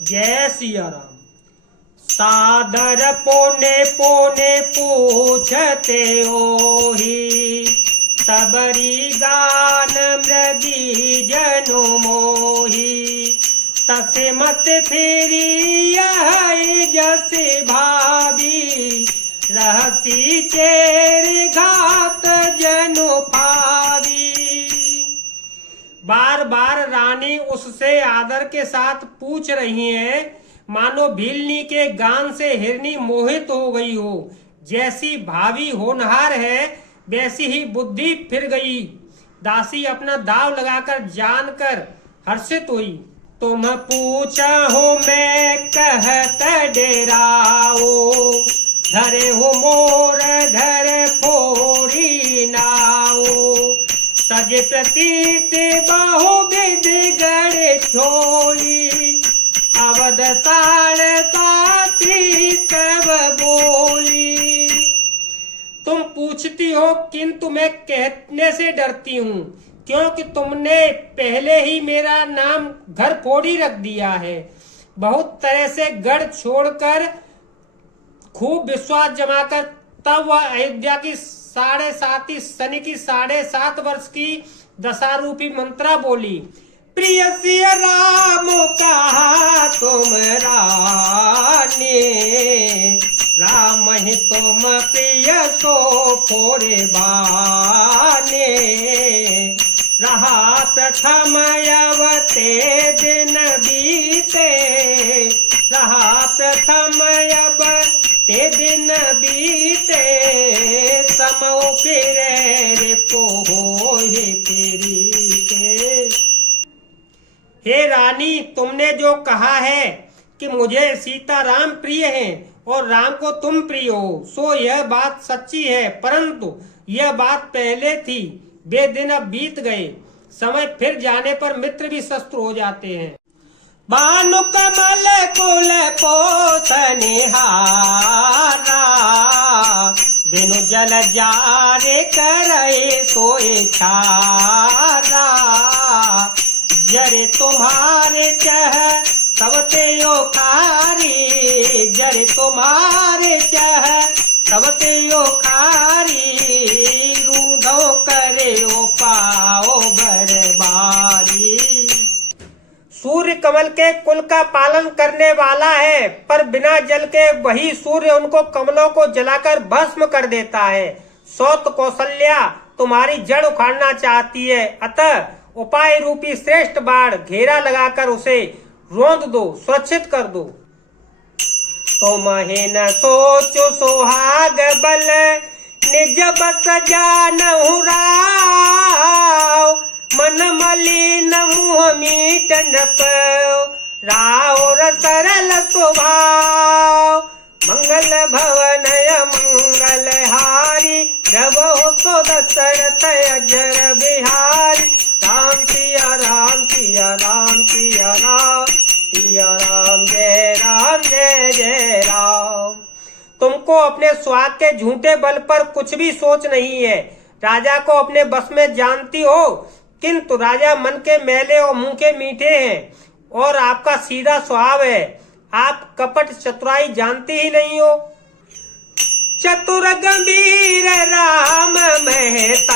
जय सिया राम। सादर पोने पोने पूछते ओही, सबरी गान मृगी जनु मोही। तसे मत फेरी यह जस भाभी, रहसी चेर घात जनु पावी। बार बार रानी उससे आदर के साथ पूछ रही हैं, मानो भीलनी के गान से हिरनी मोहित हो गई हो। जैसी भावी होनहार है वैसी ही बुद्धि फिर गई। दासी अपना दाव लगाकर जानकर हर्षित हुई। तुम पूछा हो मैं कहत डेराओ, धरे हो मोर घर फोरी नाओ। सज प्रतीत बहु विध गढ़ छोली, अवध साढ़ साथी सब बोली। तुम पूछती हो किंतु मैं कहने से डरती हूँ, क्योंकि तुमने पहले ही मेरा नाम घर फोड़ी रख दिया है। बहुत तरह से गढ़ छोड़कर खूब विश्वास जमाकर तब वह अयोध्या की 7.5 शनि की 7.5 वर्ष की दशारूपी मंत्रा बोली। प्रिय सिया राम कहा तुम रानी, राम ही तुम प्रिय सो फोरे बाने। रहा प्रथम अवते दिन बीते, रहा प्रथम अब ते दिन बीते। समो फिरे पोहि फिरीते। हे रानी, तुमने जो कहा है कि मुझे सीताराम प्रिय हैं और राम को तुम प्रिय हो, सो यह बात सच्ची है, परंतु यह बात पहले थी। वे दिन अब बीत गए। समय फिर जाने पर मित्र भी शत्रु हो जाते हैं। बानु कमल कुल पोसनिहारा, बिनु जल जारे करे सोए छारा। जरे तुम्हारे चह सबते ओकारी, जरे तुम्हारे चह सबते ओकारी। रूंधो करे ओ पाओ बरबारी। सूर्य कमल के कुल का पालन करने वाला है, पर बिना जल के वही सूर्य उनको कमलों को जलाकर भस्म कर देता है। सौत कौशल्या तुम्हारी जड़ उखाड़ना चाहती है, अतः उपाय रूपी श्रेष्ठ बाण घेरा लगाकर उसे रोंद दो, सुरक्षित कर दो। तुम न सोचो सुहाग बल, निज बस जानहु राव। मन मलिन मुँह मीठ न पाओ, राव सरल स्वभाव। मंगल भवन मंगल हारी, रवो सो दशरथ अजर बिहारी। राम सिया राम सिया राम सिया राम, सिया राम जय जय राम। तुमको अपने स्वाद के झूठे बल पर कुछ भी सोच नहीं है। राजा को अपने बस में जानती हो, किंतु राजा मन के मैले और मुंह के मीठे हैं, और आपका सीधा स्वभाव है। आप कपट चतुराई जानती ही नहीं हो। चतुर गंभीर राम महतारी,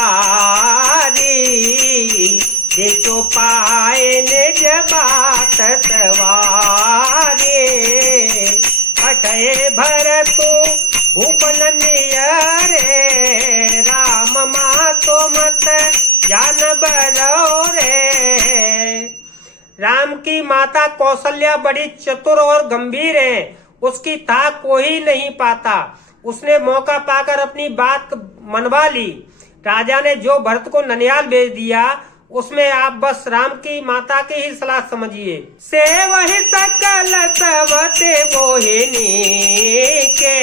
देखो पाए निज बात सवारे। पठे भरतु भूपन नियरे, राम मातो मत जान बलो रे। राम की माता कौशल्या बड़ी चतुर और गंभीर है, उसकी ताक कोई नहीं पाता। उसने मौका पाकर अपनी बात मनवा ली। राजा ने जो भरत को ननिहाल भेज दिया, उसमें आप बस राम की माता की ही सलाह समझिए। से वही सकल सबते मोहिनी के,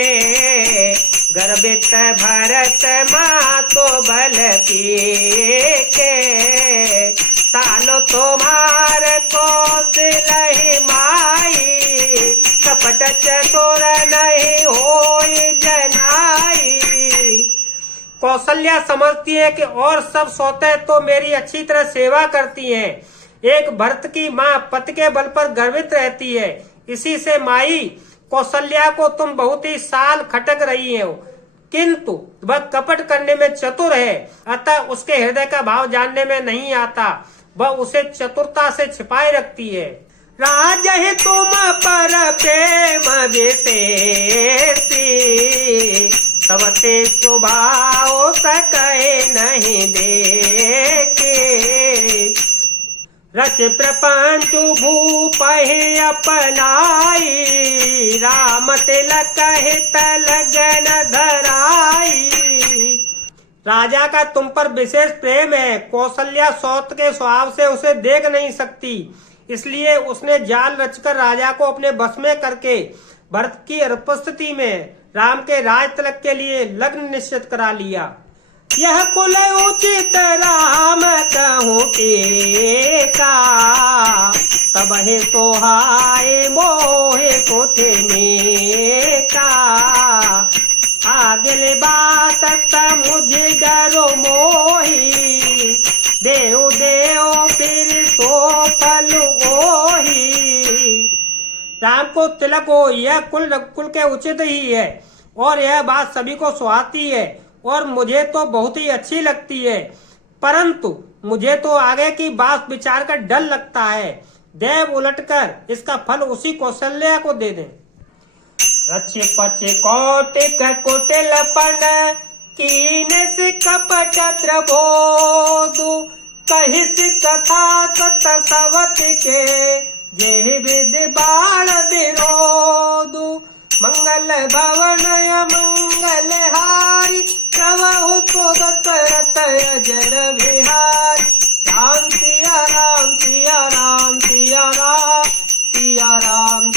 गर्भित भरत मातो बल के। सालो तुम्हार कौशल माई, कपट चतुर नहीं होई जनाई। कौशल्या समझती है कि और सब सौतें तो मेरी अच्छी तरह सेवा करती हैं, एक भरत की माँ पति के बल पर गर्वित रहती है, इसी से माई कौशल्या को तुम बहुत ही साल खटक रही हो, किंतु वह कपट करने में चतुर है, अतः उसके हृदय का भाव जानने में नहीं आता, वह उसे चतुरता से छिपाए रखती है। राजहि तुम पर प्रेम विशेषी, सबते स्वभाव सके नहीं देखे। रच प्रपंच भूप अपनाई, राम तिलक हित लगन धराई। राजा का तुम पर विशेष प्रेम है, कौशल्या सौत के स्वभाव से उसे देख नहीं सकती, इसलिए उसने जाल रचकर राजा को अपने बस में करके भरत की अनुपस्थिति में राम के राज तिलक के लिए लग्न निश्चित करा लिया। यह कुल उचित राम कहूँ के का, तब हे सोहाए मोहे कोथे में का। आगले बात मुझे डरो मोही, देव देव फिर सो फल ओही। राम को तिलक हो, यह कुल के उचित ही है और यह बात सभी को सुहाती है और मुझे तो बहुत ही अच्छी लगती है, परंतु मुझे तो आगे की बात विचार कर डर लगता है। देव उलटकर इसका फल उसी कौशल्या को दे दें। रच पच कौटिक कुटिलपन, कीन से कपट प्रबोधु। कहिस कथा सत सवत के, जेहि विधि बाण विरोधु। मंगल भवन मंगल हारी, प्रभु तो दशरथ अजर बिहारी। राम सिया राम सिया राम सिया राम, सिया राम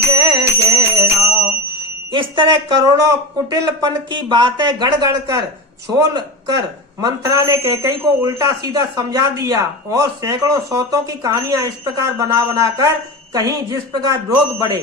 जय जय राम। इस तरह करोड़ों कुटिलपन की बातें गढ़ गढ़ कर छोल कर मंथरा ने कैकेयी को उल्टा सीधा समझा दिया और सैकड़ों सौतों की कहानियां इस प्रकार बना बना कर कहीं जिस प्रकार विरोध बढ़े।